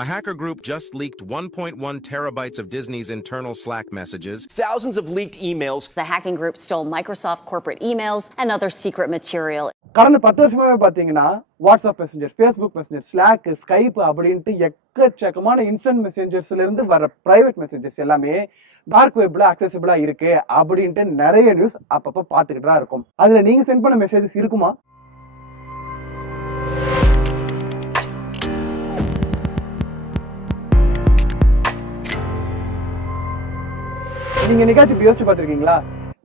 A hacker group just leaked 1.1 terabytes of Disney's internal Slack messages. Thousands of leaked emails. The hacking group stole Microsoft corporate emails and other secret material. கடந்த 10 வருஷமாவே பாத்தீங்கன்னா WhatsApp messenger, Facebook messenger, slack, Skype அப்படின்ட்டு எக்கச்சக்கமான instant மெசஞ்சர்ஸ்ல இருந்து வர private messages எல்லாமே dark வெப்ல அக்சசிபிளா இருக்கு அப்படின்ட்டு நிறைய நியூஸ் அப்பப்ப பாத்துக்கிட்டு தான் இருக்கும். அதுல நீங்க சென்ட் பண்ண மெசேஜஸ் இருக்குமா? நீங்க என்னைக்காச்சும் யோசிச்சு பார்த்திருக்கீங்களா?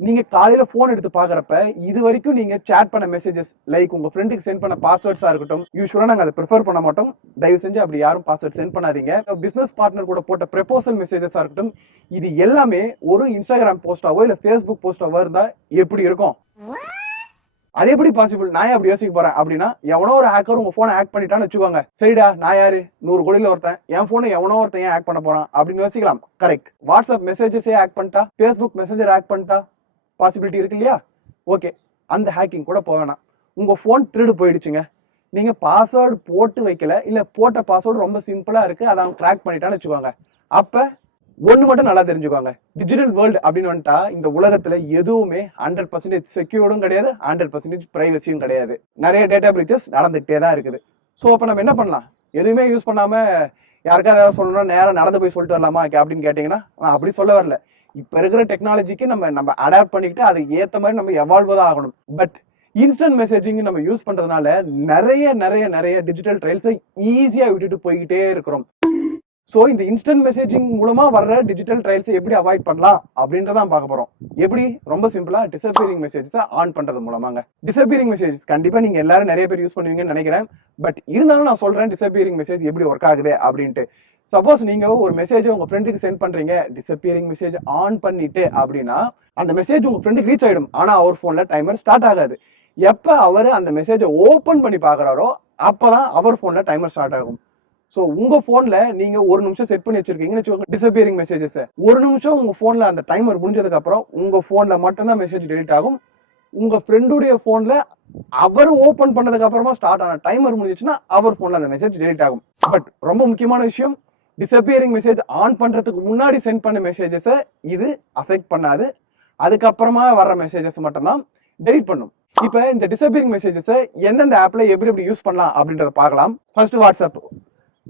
நீங்க காலையில போன் எடுத்து பாக்குறப்ப இது வரைக்கும் நீங்க சேட் பண்ண மெசேஜஸ் லைக் உங்க ஃப்ரெண்டுக்கு சென்ட் பண்ண பாஸ்வேர்ட்ஸா இருக்கட்டும், யூஸ்வலா நாங்க அதை ப்ரிஃபர் பண்ண மாட்டோம். தயவு செஞ்சு அப்படி யாரும் பாஸ்வேர்ட் சென்ட் பண்ணாதீங்க. பிசினஸ் பார்ட்னர் கூட போட்ட ப்ரப்போசல் மெசேஜஸா இருக்கட்டும், இது எல்லாமே ஒரு இன்ஸ்டாகிராம் போஸ்டாவோ இல்ல ஃபேஸ்புக் போஸ்டாவோ இருந்தா எப்படி இருக்கும்? அது எப்படி பாசிபிள்? நான் அப்படி யோசிக்க போறேன் அப்படின்னா, எவனோ ஒரு ஹேக்கர் உங்க போனை ஹேக் பண்ணிட்டான்னு வச்சுக்கோங்க. சரிடா, நான் யாரு? 100 கோடியில ஒருத்தன், என் போனை எவனோ ஒருத்தன் ஏன் ஹேக் பண்ண போறான் அப்படின்னு யோசிக்கலாம். கரெக்ட். வாட்ஸ்அப் மெசேஜஸே ஹேக் பண்ணிட்டா, ஃபேஸ்புக் மெசேஜர் ஹேக் பண்ணிட்டா, பாசிபிலிட்டி இருக்கு இல்லையா? ஓகே, அந்த ஹேக்கிங் கூட போவேணாம். உங்க போன் திருடு போயிடுச்சுங்க, நீங்க பாஸ்வேர்டு போட்டு வைக்கல, இல்ல போட்ட பாஸ்வேர்டு ரொம்ப சிம்பிளா இருக்கு, அதை அவன் கிராக் பண்ணிட்டான்னு வச்சுக்கோங்க. அப்ப ஒண்ணு மட்டும் நல்லா தெரிஞ்சுக்கோங்க, டிஜிட்டல் வேர்ல்டு அப்படின்னு வந்துட்டா இந்த உலகத்துல எதுவுமே 100% செக்யூர்டும் கிடையாது, 100% பிரைவசியும் கிடையாது. நிறைய டேட்டா பிரீச்சஸ் நடந்துகிட்டே தான் இருக்குது. ஸோ அப்ப நம்ம என்ன பண்ணலாம்? எதுவுமே யூஸ் பண்ணாம யாருக்காவது ஏதாவது சொல்லணும், நேரம் நடந்து போய் சொல்லிட்டு வரலாமா அப்படின்னு கேட்டீங்கன்னா, நான் அப்படி சொல்ல வரல. இப்ப இருக்கிற டெக்னாலஜிக்கு நம்ம அடாப்ட் பண்ணிக்கிட்டு அதுக்கு ஏத்த மாதிரி நம்ம எவால்வ் தான் ஆகணும். பட் இன்ஸ்டன்ட் மெசேஜிங் நம்ம யூஸ் பண்றதுனால நிறைய டிஜிட்டல் ட்ரையல்ஸை ஈஸியா விட்டுட்டு போய்கிட்டே இருக்கிறோம். ஸோ இந்த இன்ஸ்டன்ட் மெசேஜிங் மூலமா வர்ற டிஜிட்டல் ட்ரையல்ஸை எப்படி அவாய்ட் பண்ணலாம் அப்படின்றதான் பார்க்க போறோம். எப்படி? ரொம்ப சிம்பிளா டிசப்பியரிங் மெசேஜஸ் ஆன் பண்றது மூலமாங்க. டிசப்பியரிங் மெசேஜஸ் கண்டிப்பா நீங்க எல்லாரும் நிறைய பேர் யூஸ் பண்ணுவீங்கன்னு நினைக்கிறேன். பட் இருந்தாலும் நான் சொல்றேன் டிசப்பியரிங் மெசேஜ் எப்படி ஒர்க் ஆகுது அப்படின்ட்டு. சப்போஸ் நீங்க ஒரு மெசேஜ் உங்க ஃப்ரெண்டுக்கு சென்ட் பண்றீங்க, டிசப்பியரிங் மெசேஜ் ஆன் பண்ணிட்டு அப்படின்னா அந்த மெசேஜ் உங்க ஃப்ரெண்டுக்கு ரீச் ஆயிடும். ஆனா அவர் போன்ல டைமர் ஸ்டார்ட் ஆகாது. எப்ப அவர் அந்த மெசேஜை ஓபன் பண்ணி பாக்குறாரோ அப்பதான் அவர் போன்ல டைமர் ஸ்டார்ட் ஆகும். ஸோ உங்க போன்ல நீங்க 1 நிமிஷம் செட் பண்ணி வச்சிருக்கீங்கன்னு வச்சுக்கோங்க டிசப்பியரிங் மெசேஜஸ். 1 நிமிஷம் உங்க போன்ல அந்த டைமர் முடிஞ்சதுக்கு அப்புறம் உங்க போன்ல மட்டும்தான் மெசேஜ் டெலிட் ஆகும். உங்க ஃப்ரெண்டுடைய போன்ல அவர் ஓபன் பண்ணதுக்கு அப்புறமா ஸ்டார்ட் ஆன டைமர் முடிஞ்சிச்சுன்னா அவர் போன்ல அந்த மெசேஜ் டெலிட் ஆகும். பட் ரொம்ப முக்கியமான விஷயம், டிசப்பியரிங் மெசேஜ் ஆன் பண்றதுக்கு முன்னாடி சென்ட் பண்ண மெசேஜஸை இது அஃபெக்ட் பண்ணாது. அதுக்கப்புறமா வர்ற மெசேஜஸ் மட்டும்தான் டெலிட் பண்ணும். இப்ப இந்த டிசப்பியரிங் மெசேஜஸை எந்தெந்த ஆப்ல எப்படி யூஸ் பண்ணலாம் அப்படின்றத பார்க்கலாம். ஃபர்ஸ்ட்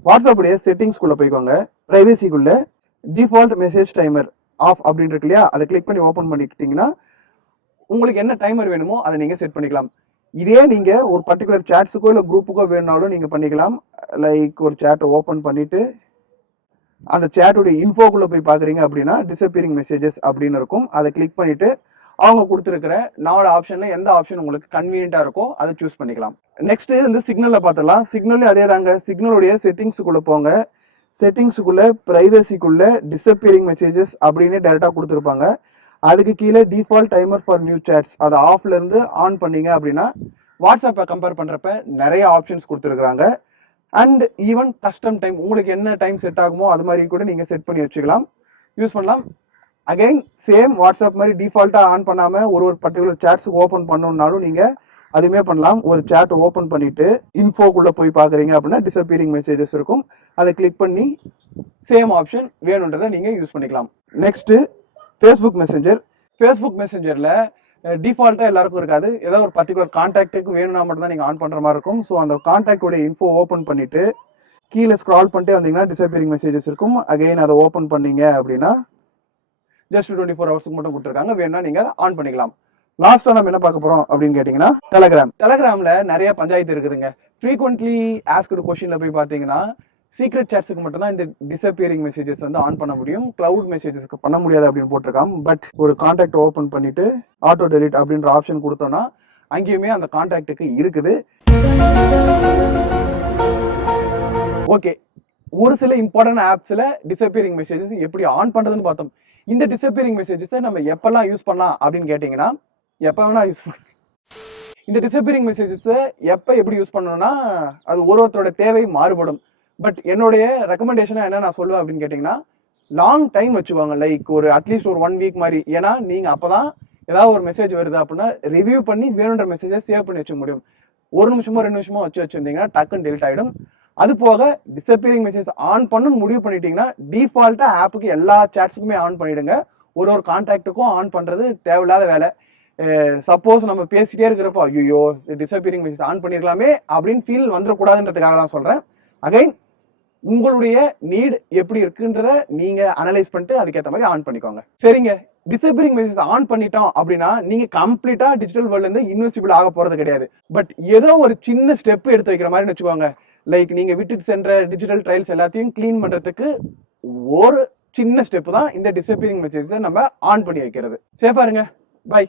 வாட்ஸ்அப்புடைய செட்டிங்ஸ்குள்ள போய்க்கோங்க. பிரைவசிக்குள்ள டிஃபால்ட் மெசேஜ் டைமர் ஆஃப் அப்படின்னு இருக்கு இல்லையா, அதை கிளிக் பண்ணி ஓப்பன் பண்ணிக்கிட்டீங்கன்னா உங்களுக்கு என்ன டைமர் வேணுமோ அதை நீங்க செட் பண்ணிக்கலாம். இதே நீங்க ஒரு பர்டிகுலர் சாட்ஸுக்கோ இல்லை குரூப்புக்கோ வேணும்னாலும் நீங்க பண்ணிக்கலாம். லைக் ஒரு சேட்டை ஓப்பன் பண்ணிட்டு அந்த சேட்டுடைய இன்ஃபோக்குள்ள போய் பாக்குறீங்க அப்படின்னா டிசப்பியரிங் மெசேஜஸ் அப்படின்னு இருக்கும். அதை கிளிக் பண்ணிட்டு அவங்க கொடுத்துருக்கிற 4 ஆப்ஷன்ல எந்த ஆப்ஷன் உங்களுக்கு கன்வீனியன்டா இருக்கோ அதை சூஸ் பண்ணிக்கலாம். நெக்ஸ்ட் வந்து சிக்னல்ல பார்த்துடலாம். சிக்னல் அதே தாங்க. சிக்னலுடைய செட்டிங்ஸுக்குள்ள போங்க. செட்டிங்ஸுக்குள்ள பிரைவசிக்குள்ள டிசப்பியரிங் மெசேஜஸ் அப்படின்னு டைரக்டா கொடுத்துருப்பாங்க. அதுக்கு கீழே default timer for new shades அதை ஆஃப்ல இருந்து ஆன் பண்ணீங்க அப்படின்னா வாட்ஸ்அப்பை கம்பேர் பண்றப்ப நிறைய ஆப்ஷன்ஸ் கொடுத்துருக்காங்க. அண்ட் ஈவன் கஸ்டம் டைம், உங்களுக்கு என்ன டைம் செட் ஆகுமோ அது மாதிரி கூட நீங்க செட் பண்ணி வச்சுக்கலாம், யூஸ் பண்ணலாம். அகைன் சேம் வாட்ஸ்அப் மாதிரி டிஃபால்ட்டா ஆன் பண்ணாம ஒரு பர்டிகுலர் சேட்ஸுக்கு ஓப்பன் பண்ணணும்னாலும் நீங்க அதுவுமே பண்ணலாம். ஒரு சேட் ஓப்பன் பண்ணிட்டு இன்ஃபோக்குள்ள போய் பாக்குறீங்க அப்படின்னா டிசப்பியரிங் மெசேஜஸ் இருக்கும். அதை கிளிக் பண்ணி சேம் ஆப்ஷன் வேணுன்றதை நீங்க யூஸ் பண்ணிக்கலாம். Next Facebook messenger. ஃபேஸ்புக் மெசஞ்சர்ல டிஃபால்ட்டா எல்லாருக்கும் இருக்காது. ஏதாவது ஒரு பர்டிகுலர் கான்டாக்டுக்கு வேணும்னா மட்டும் தான் நீங்க ஆன் பண்ற மாதிரி இருக்கும். ஸோ அந்த கான்டாக்டோட இன்ஃபோ ஓப்பன் பண்ணிட்டு கீழே ஸ்க்ரால் பண்ணிட்டு வந்தீங்கன்னா டிசப்பியரிங் மெசேஜஸ் இருக்கும். அகைன் அதை ஓப்பன் பண்ணீங்க அப்படின்னா ஜஸ்ட் 24 ஹவர்ஸ்க்கு மட்டும் கொடுத்துருக்காங்க, வேணா நீங்க ஆன் பண்ணிக்கலாம். லாஸ்டா நம்ம என்ன பார்க்க போறோம் அப்படின்னு கேட்டீங்கன்னா டெலகிராம்ல நிறைய பஞ்சாயத்து இருக்குதுங்க. ஃப்ரீக்வென்ட்லி ஆஸ்க்டு கொஸ்டின்ல போய் பாத்தீங்கன்னா சீக்ரெட் சாட்ஸுக்கு மட்டும் தான் இந்த டிசப்பியரிங் மெசேஜஸ் வந்து ஆன் பண்ண முடியும், கிளவுட் மெசேஜஸ்க்கு பண்ண முடியாது அப்படின்னு போட்டிருக்காங்க. பட் ஒரு கான்டாக்ட் ஓபன் பண்ணிட்டு ஆட்டோ டெலிட் அப்படின்ற ஆப்ஷன் கொடுத்தோம்னா அங்கேயுமே அந்த கான்டாக்டுக்கு இருக்குது. ஓகே, ஒரு சில இம்பார்ட்டன்ட் ஆப்ஸ்ல டிசப்பியரிங் மெசேஜஸ் எப்படி ஆன் பண்றதுன்னு பார்த்தோம். இந்த டிசப்பியரிங் மெசேஜஸை நம்ம எப்பெல்லாம் யூஸ் பண்ணலாம் அப்படின்னு கேட்டீங்கன்னா, எப்ப வேணா யூஸ் பண்ண. இந்த டிசப்பியரிங் மெசேஜஸை எப்படி யூஸ் பண்ணணும்னா அது ஒருத்தரோட தேவை மாறுபடும். பட் என்னுடைய ரெக்கமெண்டேஷனா என்ன நான் சொல்லுவேன் அப்படின்னு கேட்டீங்கன்னா, லாங் டைம் வச்சுக்கோங்க. லைக் ஒரு அட்லீஸ்ட் ஒரு 1 வீக் மாதிரி. ஏன்னா நீங்க அப்பதான் ஏதாவது ஒரு மெசேஜ் வருது அப்படின்னா ரிவ்யூ பண்ணி வேணுன்ற மெசேஜை சேவ் பண்ணி வச்சுக்க முடியும். 1 நிமிஷமோ 2 நிமிஷமோ வச்சிருந்தீங்கன்னா டக்குன்னு டெலிட் ஆகிடும். அது போக டிசப்பியரிங் மெசேஜ் ஆன் பண்ணணும்னு முடிவு பண்ணிட்டீங்கன்னா டிஃபால்ட்டா ஆப்புக்கு எல்லா சாட்ஸுக்குமே ஆன் பண்ணிடுங்க. ஒரு கான்டாக்டுக்கும் ஆன் பண்றது தேவையில்லாத வேலை. சப்போஸ் நம்ம பேசிட்டே இருக்கிறப்போ ஐயோ டிசப்பியரிங் மெசேஜ் ஆன் பண்ணிருக்கலாமே அப்படின்னு ஃபீல் வந்துடக்கூடாதுன்றதுக்காக தான் சொல்றேன். அகைன் உங்களுடைய நீட் எப்படி இருக்குன்றத நீங்க அனலைஸ் பண்ணிட்டு அதுக்கேற்ற மாதிரி ஆன் பண்ணிக்கோங்க. சரிங்க, டிசப்பியரிங் மெசேஜ் ஆன் பண்ணிட்டோம் அப்படின்னா நீங்க கம்ப்ளீட்டா டிஜிட்டல் வேர்ல்ட்ல இருந்து இன்விசிபிள் ஆக போறது கிடையாது. பட் ஏதோ ஒரு சின்ன ஸ்டெப் எடுத்து வைக்கிற மாதிரி வச்சுக்கோங்க. லைக் நீங்க விட்டுட்டு சென்ற டிஜிட்டல் ட்ரைல்ஸ் எல்லாத்தையும் கிளீன் பண்றதுக்கு ஒரு சின்ன ஸ்டெப் தான் இந்த டிசப்பியரிங் மெசேஜை நம்ம ஆன் பண்ணி வைக்கிறது. சேஃபா இருங்க. பை.